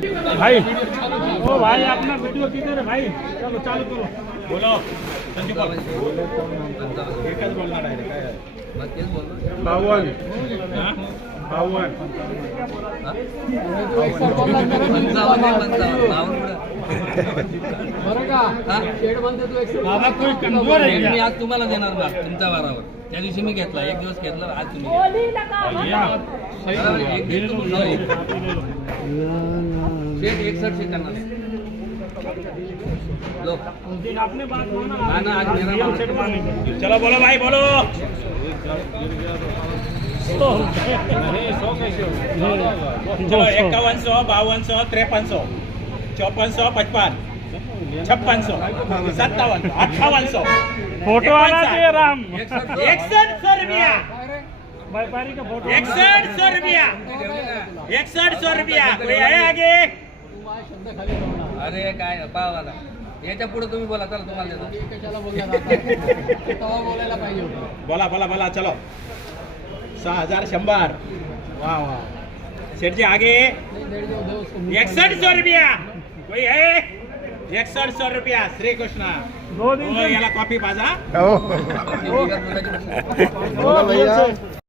भाई ओ भाई अपना वीडियो किधर है भाई? चलो चालू करो. बोलो संदीप बोल. एकच बोलणार आहे काय? बावन. हां 52. बाबा कोई कमजोर आहे मी आज तुम्हाला देणार ना तुमच्या वारावर. त्या दिवशी मी घेतला, एक दिवस घेतला, आज तुम्ही शेठ 61 से करना लो आपने बात माना ना आज मेरा सेट मानेंगे. चलो बोलो भाई बोलो. चलो 5100 5200 5300 5400 55 5600 57 5800 फोटो आना चाहिए राम. 6100 रुपया व्यापारी का फोटो. 6100 रुपया 6100 रुपया. कोई आहे आगे? अरे काय पावाला याच्या पुढे तुम्ही बोला. चला तुम्हाला देतो. बोलायला पाहिजे होतं. बोला बोला बोला. चलो 6100. वाह वाह सेठ जी आगे. 6100 रुपया. कोई है? 6100 रुपया. श्री कृष्ण. याला कॉफी पाजा.